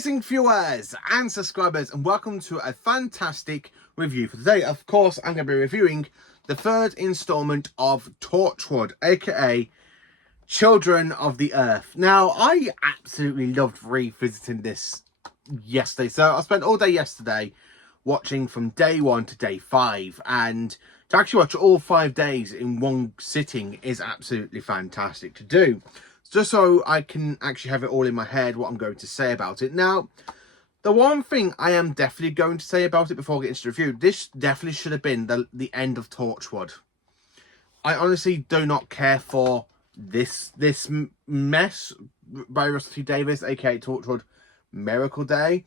amazing viewers and subscribers, and welcome to a fantastic review for today. Of course, I'm going to be reviewing the third installment of Torchwood, aka Children of the Earth. Now, I absolutely loved revisiting this yesterday. So I spent all day yesterday watching from day 1 to day 5, and to actually watch all 5 days in one sitting is absolutely fantastic to do. Just so I can actually have it all in my head what I'm going to say about it. Now, the one thing I am definitely going to say about it before I get into the review, this definitely should have been the end of Torchwood. I honestly do not care for this mess by Russell T Davies, aka Torchwood Miracle Day.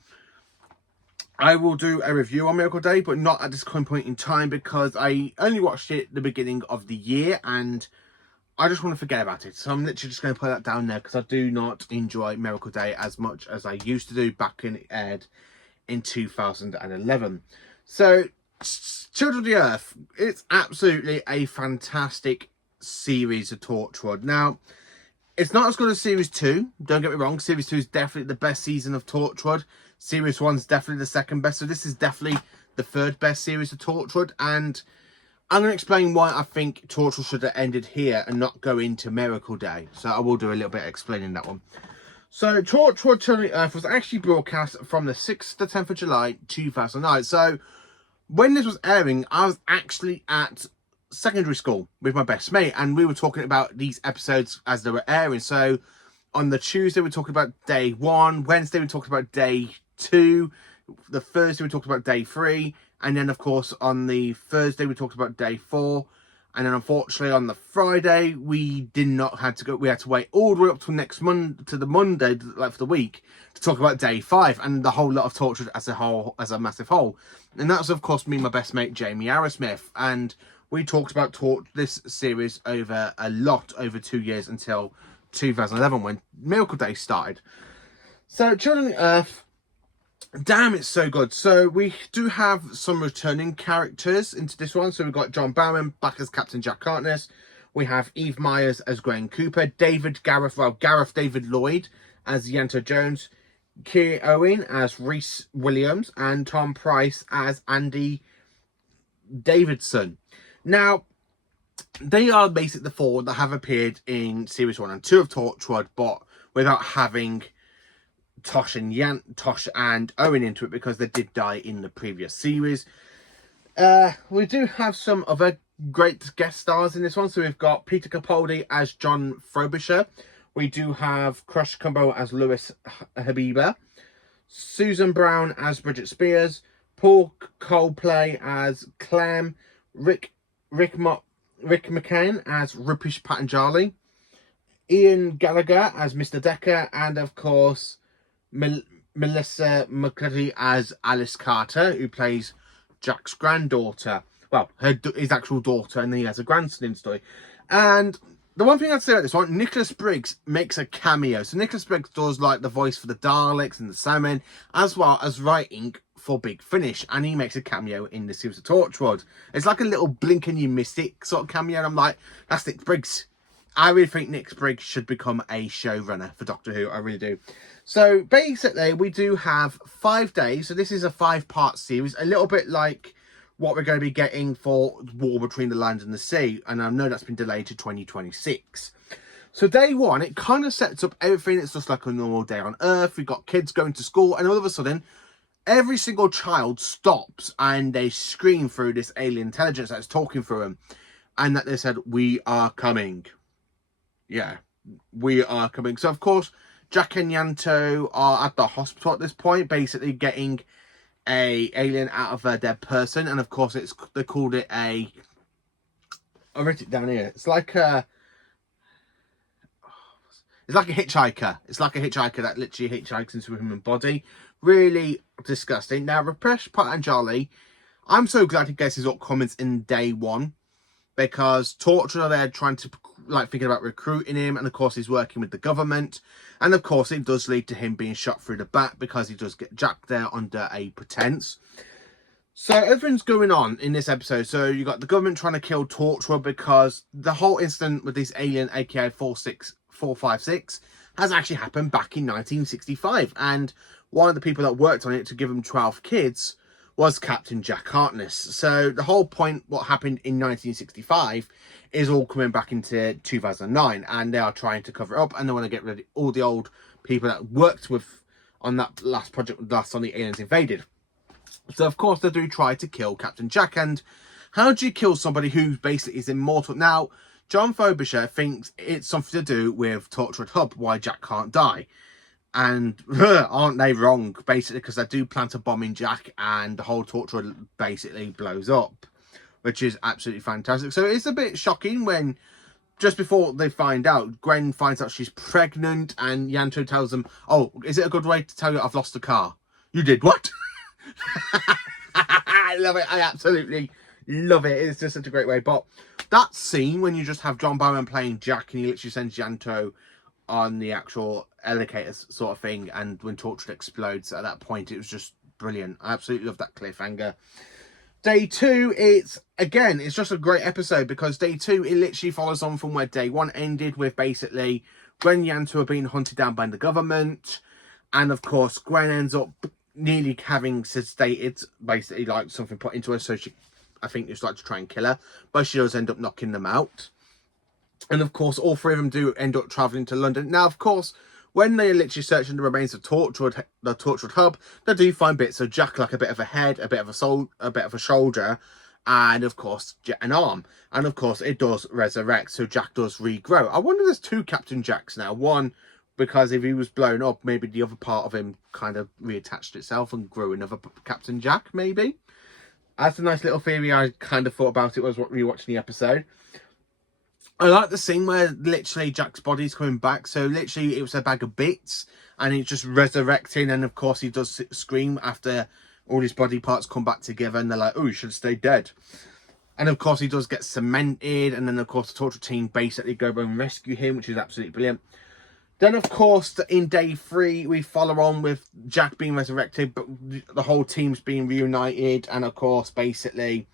I will do a review on Miracle Day, but not at this current point in time, because I only watched it at the beginning of the year and I just want to forget about it. So I'm literally just going to put that down there, because I do not enjoy Miracle Day as much as I used to do back when it aired in 2011. So, Children of the Earth, it's absolutely a fantastic series of Torchwood. Now, it's not as good as Series 2, don't get me wrong. Series 2 is definitely the best season of Torchwood. Series 1 is definitely the second best. So this is definitely the third best series of Torchwood. And I'm going to explain why I think Torchwood should have ended here and not go into Miracle Day. So I will do a little bit of explaining that one. So Torchwood Children of the Earth was actually broadcast from the 6th to 10th of July 2009. So when this was airing, I was actually at secondary school with my best mate, and we were talking about these episodes as they were airing. So on the Tuesday we talked about day 1, Wednesday we talked about day 2, the Thursday we talked about day 3, and then of course on the Thursday we talked about day 4, and then unfortunately on the Friday we did not have to go. We had to wait all the way up to next Monday, to the Monday left of the week, to talk about day 5 and the whole lot of Torchwood as a whole, as a massive whole. And that was of course me and my best mate Jamie Arrowsmith, and we talked about this series over a lot over 2 years until 2011 when Miracle Day started. So Children of the Earth, damn, it's so good. So we do have some returning characters into this one. So we've got John Barrowman back as Captain Jack Harkness. We have Eve Myers as Gwen Cooper. Gareth David Lloyd as Yanto Jones. Kiri Owen as Reese Williams. And Tom Price as Andy Davidson. Now, they are basically the 4 that have appeared in Series 1 and 2 of Torchwood, but without having Tosh and Owen into it, because they did die in the previous series. We do have some other great guest stars in this one. So we've got Peter Capaldi as John Frobisher. We do have Crush Combo as Lewis Habiba. Susan Brown as Bridget Spears. Paul Coldplay as Clem. Rick McCann as Rupesh Patanjali. Ian Gallagher as Mr. Decker. And of course Melissa McCarthy as Alice Carter, who plays Jack's granddaughter. Well, his actual daughter, and then he has a grandson in the story. And the one thing I'd say about this one, Nicholas Briggs makes a cameo. So Nicholas Briggs does like the voice for the Daleks and the Salmon, as well as writing for Big Finish, and he makes a cameo in the series of Torchwood. It's like a little blink and you miss it sort of cameo, and I'm like, that's Nick Briggs. I really think Nick Briggs should become a showrunner for Doctor Who. I really do. So basically, we do have 5 days. So this is a 5-part series, a little bit like what we're going to be getting for War Between the Land and the Sea. And I know that's been delayed to 2026. So day 1, it kind of sets up everything. It's just like a normal day on Earth. We've got kids going to school, and all of a sudden, every single child stops and they scream through this alien intelligence that's talking through them. And that they said, "We are coming." Yeah, we are coming. So, of course, Jack and Yanto are at the hospital at this point, basically getting a alien out of a dead person. And, of course, they called it a... I wrote it down here. It's like a hitchhiker. It's like a hitchhiker that literally hitchhikes into a human body. Really disgusting. Now, Rupesh Patanjali, I'm so glad he gets his upcomings in day 1, because Torchwood are there trying to, thinking about recruiting him, and of course he's working with the government, and of course it does lead to him being shot through the back, because he does get Jack there under a pretense. So everything's going on in this episode. So you got the government trying to kill Torchwood, because the whole incident with this alien, aka 456, has actually happened back in 1965, and one of the people that worked on it to give him 12 kids was Captain Jack Harkness. So the whole point, what happened in 1965, is all coming back into 2009, and they are trying to cover it up, and they want to get rid of all the old people that worked with on that last project, last on the Aliens Invaded. So of course they do try to kill Captain Jack. And how do you kill somebody who basically is immortal? Now, John Frobisher thinks it's something to do with Torchwood Hub, why Jack can't die. And aren't they wrong, basically, because they do plant a bomb in Jack and the whole Torchwood basically blows up, which is absolutely fantastic. So it's a bit shocking when, just before they find out, Gwen finds out she's pregnant, and Yanto tells them, oh, is it a good way to tell you I've lost a car? You did what? I love it. I absolutely love it. It's just such a great way. But that scene when you just have John Barrowman playing Jack and he literally sends Yanto on the actual alligator sort of thing, and when Torchwood explodes at that point, it was just brilliant. I absolutely love that cliffhanger. Day 2, it's just a great episode, because day 2, it literally follows on from where day 1 ended, with basically Gwen and Yanto are being hunted down by the government, and of course Gwen ends up nearly having sedated, basically like something put into her, so she, I think, just like to try and kill her, but she does end up knocking them out. And of course all 3 of them do end up travelling to London. Now of course, when they literally searching the remains of Torchwood, the Torchwood Hub, they do find bits of Jack, like a bit of a head, a bit of a soul, a bit of a shoulder, and of course an arm. And of course it does resurrect, so Jack does regrow. I wonder if there's 2 Captain Jacks now. One, because if he was blown up, maybe the other part of him kind of reattached itself and grew another Captain Jack, maybe. That's a nice little theory I kind of thought about it was rewatching the episode. I like the scene where literally Jack's body's coming back. So literally it was a bag of bits and it's just resurrecting. And of course he does scream after all his body parts come back together. And they're like, oh, you should stay dead. And of course he does get cemented. And then of course the Torchwood team basically go and rescue him, which is absolutely brilliant. Then of course in day 3 we follow on with Jack being resurrected, but the whole team's being reunited. And of course basically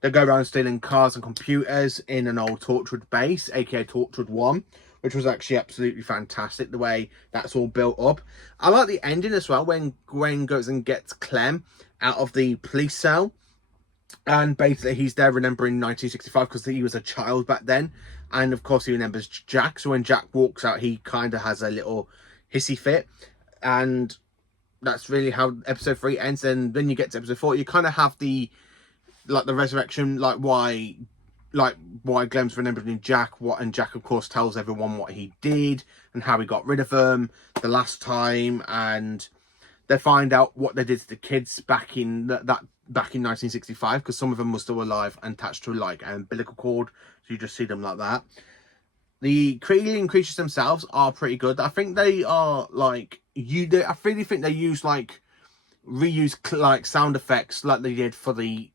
they go around stealing cars and computers in an old Torchwood base, aka Torchwood 1, which was actually absolutely fantastic, the way that's all built up. I like the ending as well, when Gwen goes and gets Clem out of the police cell. And basically he's there remembering 1965, because he was a child back then. And of course he remembers Jack. So when Jack walks out, he kind of has a little hissy fit. And that's really how episode 3 ends. And then you get to episode 4, you kind of have the resurrection, like why Glen's remembering Jack, and Jack of course tells everyone what he did and how he got rid of them the last time, and they find out what they did to the kids back in 1965, because some of them were still alive and attached to like an umbilical cord, so you just see them like that. The alien creatures themselves are pretty good. I think they are like I really think they use reuse like sound effects like they did for the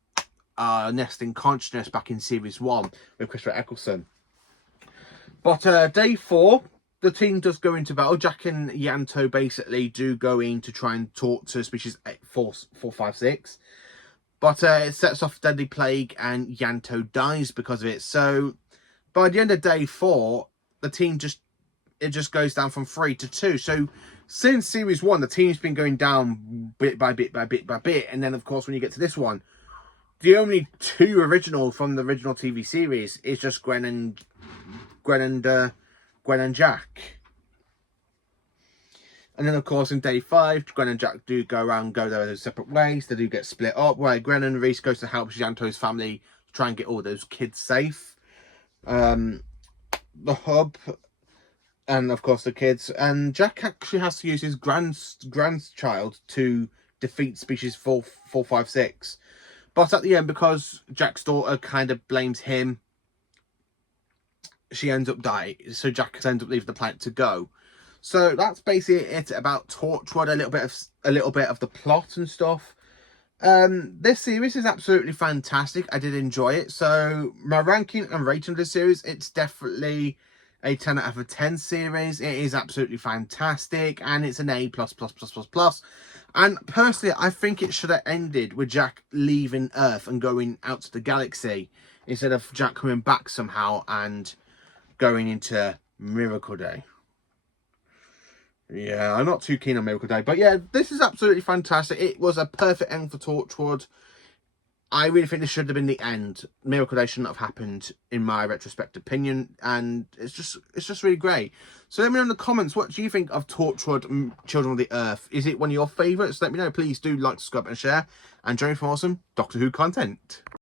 Nesting Consciousness back in series 1 with Christopher Eccleston. But day 4, the team does go into battle. Jack and Yanto basically do go in to try and talk to species 456, but it sets off a deadly plague and Yanto dies because of it. So by the end of day 4, the team just goes down from 3 to 2. So since series 1, the team's been going down bit by bit by bit by bit, and then of course when you get to this one, the only 2 original from the original TV series is just Gwen and Jack. And then of course in day 5, Gwen and Jack do go their separate ways. They do get split up, where Gwen and Reese goes to help Yanto's family to try and get all those kids safe. The hub, and of course the kids, and Jack actually has to use his grandchild to defeat species 456. But at the end, because Jack's daughter kind of blames him, she ends up dying. So Jack ends up leaving the planet to go. So that's basically it about Torchwood. A little bit of the plot and stuff. This series is absolutely fantastic. I did enjoy it. So my ranking and rating of this series, it's definitely a 10 out of 10 series. It is absolutely fantastic, and it's an A+++++. And personally, I think it should have ended with Jack leaving Earth and going out to the galaxy, instead of Jack coming back somehow and going into Miracle Day. Yeah, I'm not too keen on Miracle Day. But yeah, this is absolutely fantastic. It was a perfect end for Torchwood. I really think this should have been the end. Miracle Day shouldn't have happened, in my retrospective opinion, and it's just really great. So let me know in the comments, what do you think of Torchwood, Children of the Earth? Is it one of your favourites? Let me know. Please do like, subscribe, and share. And join me for awesome Doctor Who content.